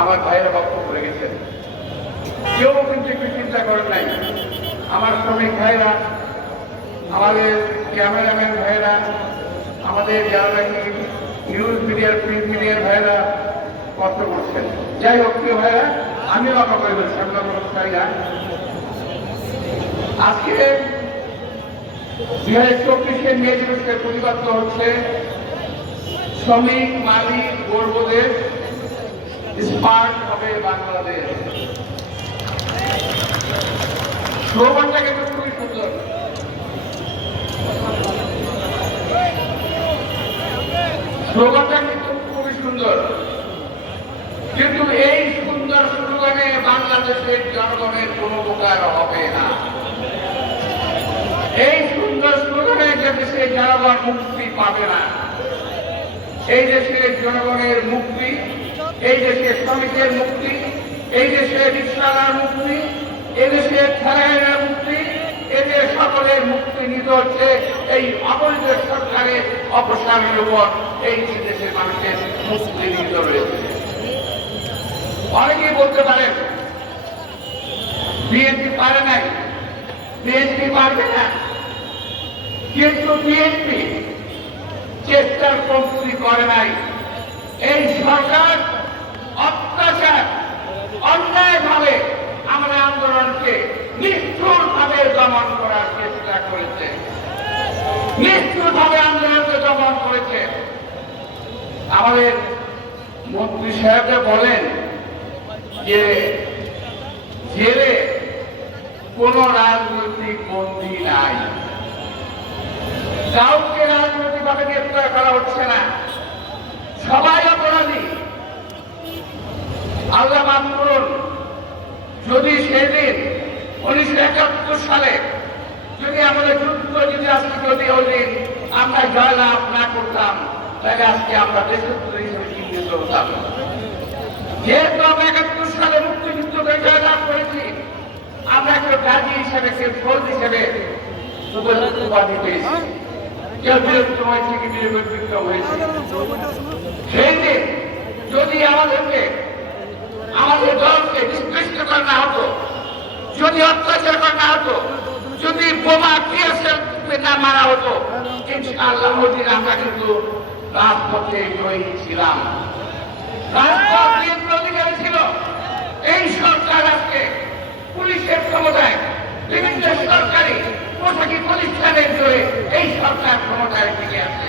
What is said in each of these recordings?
আমার ভাইয়েরা বক্তব্য রেখেছেন। কেউ কিন্তু একটু চিন্তা করেন নাই। আমার শ্রমিক ভাইরা আমাদের ক্যামেরাম্যান ভাইরা আমাদের যারা নাকি নিউজ মিডিয়ার প্রিন্ট মিডিয়ার ভাইরা কষ্ট করছেন। যাই হোক, প্রিয় ভাইরা আমিও অবাক করে বলছি, আমি অবাক চাই না। আজকে দুই হাজার চব্বিশের মে দিবসের প্রতিবাদ হচ্ছে শ্রমিক মালিক গর্বদেশ স্মার্ট হবে বাংলাদেশ। স্লোগানটা কিন্তু খুবই সুন্দর। স্লোগানটা কিন্তু খুবই সুন্দর। কিন্তু এই সুন্দর স্লোগানে বাংলাদেশের জনগণের কোনো উপকার হবে না। এই সুন্দর স্লোগানে যে দেশের জনগণ মুক্তি পাবে না, এই দেশের জনগণের মুক্তি এই দেশের শ্রমিকের মুক্তি, এই দেশের রিক্সালার মুক্তি, এই দেশের খেলায়ের মুক্তি এদের সকলের মুক্তি নিতে হচ্ছে এই অবৈধ সরকারের অপসারণের উপর এই দেশের মানুষের মুক্তি নিতে রয়েছে অনেকেই বলতে পারেন, বিএনপি পারে নাই, বিএনপি পারবে না। কিন্তু বিএনপি চেষ্টার প্রস্তুতি করে নাই। এই সরকার আমাদের মন্ত্রী সাহেবরা বলেন যে জেলে কোন রাজনৈতিক বন্দী নাই। কাউকে রাজনৈতিকভাবে গ্রেপ্তার করা হচ্ছে না। সবাই অপরাধী আল্লাহ মাফ করুন। যদি সেদিন উনিশশো একাত্তর সালে যদি আমাদের যুদ্ধ যদি ওই দিন আমরা জয়লাভ না করতাম। তাহলে আজকে আমরা দেশত্র হিসেবে চিহ্নিত হতাম যেহেতু আমরা একাত্তর সালে মুক্তিযুদ্ধকে জয়লাভ করেছি, আমরা কেউ গাজী হিসেবে কেউ ফৌজ হিসেবে উপাধি পেয়েছি কেউ বীরত্ব হয়েছে কি বীর বিক্রম হয়েছে। সেই দিন যদি আমাদেরকে, আমাদের দলকে নিষ্কৃষ্ট করা না হতো, যদি অত্যাচার করা না হতো আমরা কিন্তু রাজপথে জয়ী ছিলাম রাজপথ অধিকারী ছিল এই সরকার আজকে। পুলিশের ক্ষমতায়, বিভিন্ন সরকারি পোশাকি প্রতিষ্ঠানের জোরে এই সরকার ক্ষমতায় টিকে আছে।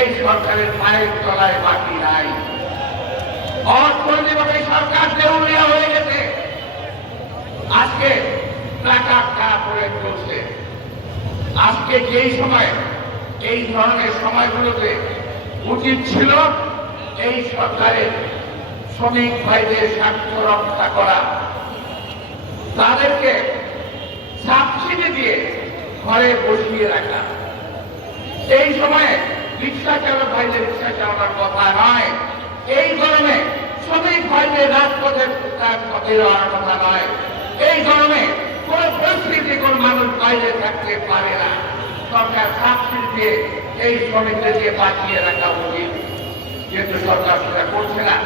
এই সরকারের মায়ের তলায় বাকি নাই। অর্থনৈতিকভাবে সরকার দেউলিয়া হয়ে গেছে। আজকে টাকা খারাপ করে চলছে। আজকে যেই সময় এই ধরনের সময়গুলোতে উচিত ছিল এই সরকারের শ্রমিক ভাইদের স্বার্থ রক্ষা করা। তাদেরকে সাবসিডি দিয়ে ঘরে বসিয়ে রাখা। এই সময়ে রিক্সা চালক ভাইদের রিক্সা চালানোর কথা নয়। এই গরমে শ্রমিক ভাইদের রাজপথের পথে যাওয়ার কথা নয়। এই গরমে কোন পরিস্থিতি কোন মানুষ বাইরে থাকতে পারে না। সরকার সাবসিডি এই শ্রমিকদের দিয়ে বাঁচিয়ে রাখা উচিত যেহেতু সরকার সেটা করছে না,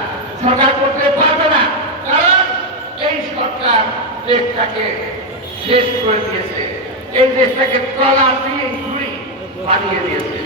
সরকার করতে পারবে না, কারণ এই সরকার দেশটাকে শেষ করে দিয়েছে। এই দেশটাকে তলা দিয়ে ঘুরি বানিয়ে দিয়েছে।